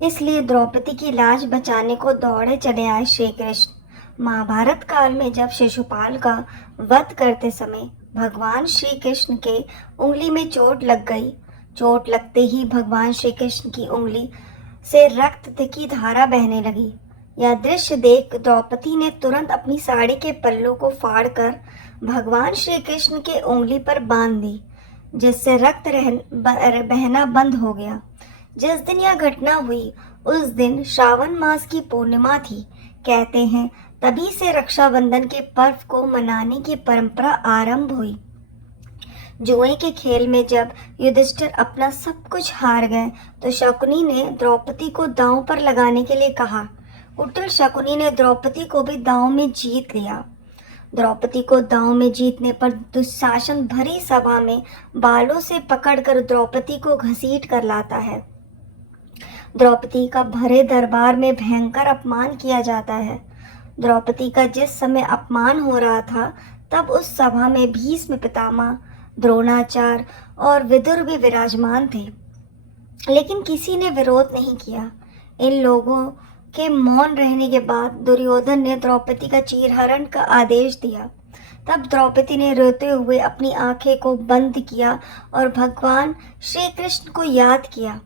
इसलिए द्रौपदी की लाज बचाने को दौड़े चले आए श्री कृष्ण। महाभारत काल में जब शिशुपाल का वध करते समय भगवान श्री कृष्ण के उंगली में चोट लग गई। चोट लगते ही भगवान श्री कृष्ण की उंगली से रक्त की धारा बहने लगी। यह दृश्य देख द्रौपदी ने तुरंत अपनी साड़ी के पल्लू को फाड़कर भगवान श्री कृष्ण के उंगली पर बांध दी, जिससे रक्त बहना बंद हो गया। जिस दिन यह घटना हुई उस दिन श्रावण मास की पूर्णिमा थी। कहते हैं तभी से रक्षाबंधन के पर्व को मनाने की परंपरा आरंभ हुई। जुए के खेल में जब युधिष्ठिर अपना सब कुछ हार गए तो शकुनी ने द्रौपदी को दांव पर लगाने के लिए कहा। उल्टा शकुनी ने द्रौपदी को भी दांव में जीत लिया। द्रौपदी को दांव में जीतने पर दुशासन भरी सभा में बालों से पकड़कर द्रौपदी को घसीट कर लाता है। द्रौपदी का भरे दरबार में भयंकर अपमान किया जाता है। द्रौपदी का जिस समय अपमान हो रहा था तब उस सभा में भीष्म पितामह, द्रोणाचार्य और विदुर भी विराजमान थे, लेकिन किसी ने विरोध नहीं किया। इन लोगों के मौन रहने के बाद दुर्योधन ने द्रौपदी का चीरहरण का आदेश दिया। तब द्रौपदी ने रोते हुए अपनी आंखें को बंद किया और भगवान श्री कृष्ण को याद किया।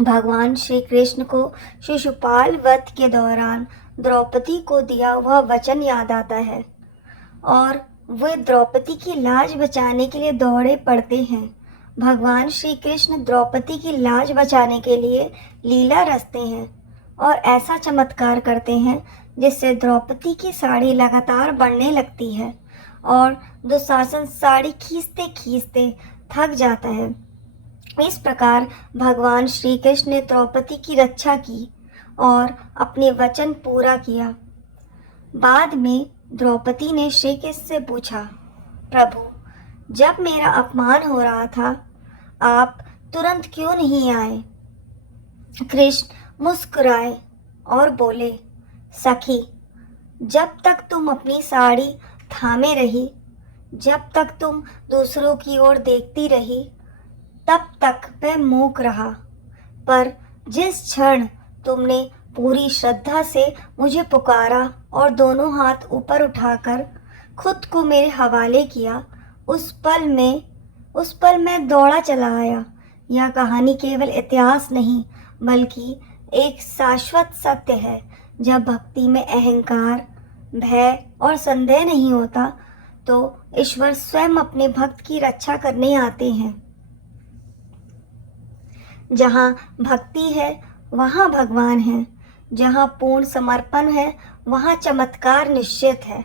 भगवान श्री कृष्ण को शिशुपाल वध के दौरान द्रौपदी को दिया हुआ वचन याद आता है और वे द्रौपदी की लाज बचाने के लिए दौड़े पड़ते हैं। भगवान श्री कृष्ण द्रौपदी की लाज बचाने के लिए लीला रचते हैं और ऐसा चमत्कार करते हैं जिससे द्रौपदी की साड़ी लगातार बढ़ने लगती है और दुशासन साड़ी खींचते खींचते थक जाता है। इस प्रकार भगवान श्री कृष्ण ने द्रौपदी की रक्षा की और अपने वचन पूरा किया। बाद में द्रौपदी ने श्री कृष्ण से पूछा, प्रभु, जब मेरा अपमान हो रहा था आप तुरंत क्यों नहीं आए? कृष्ण मुस्कुराए और बोले, सखी, जब तक तुम अपनी साड़ी थामे रही, जब तक तुम दूसरों की ओर देखती रही, तब तक मैं मूक रहा। पर जिस क्षण तुमने पूरी श्रद्धा से मुझे पुकारा और दोनों हाथ ऊपर उठाकर खुद को मेरे हवाले किया, उस पल मैं दौड़ा चला आया। यह कहानी केवल इतिहास नहीं बल्कि एक शाश्वत सत्य है। जब भक्ति में अहंकार, भय और संदेह नहीं होता तो ईश्वर स्वयं अपने भक्त की रक्षा करने आते हैं। जहाँ भक्ति है वहाँ भगवान है, जहाँ पूर्ण समर्पण है वहाँ चमत्कार निश्चित है।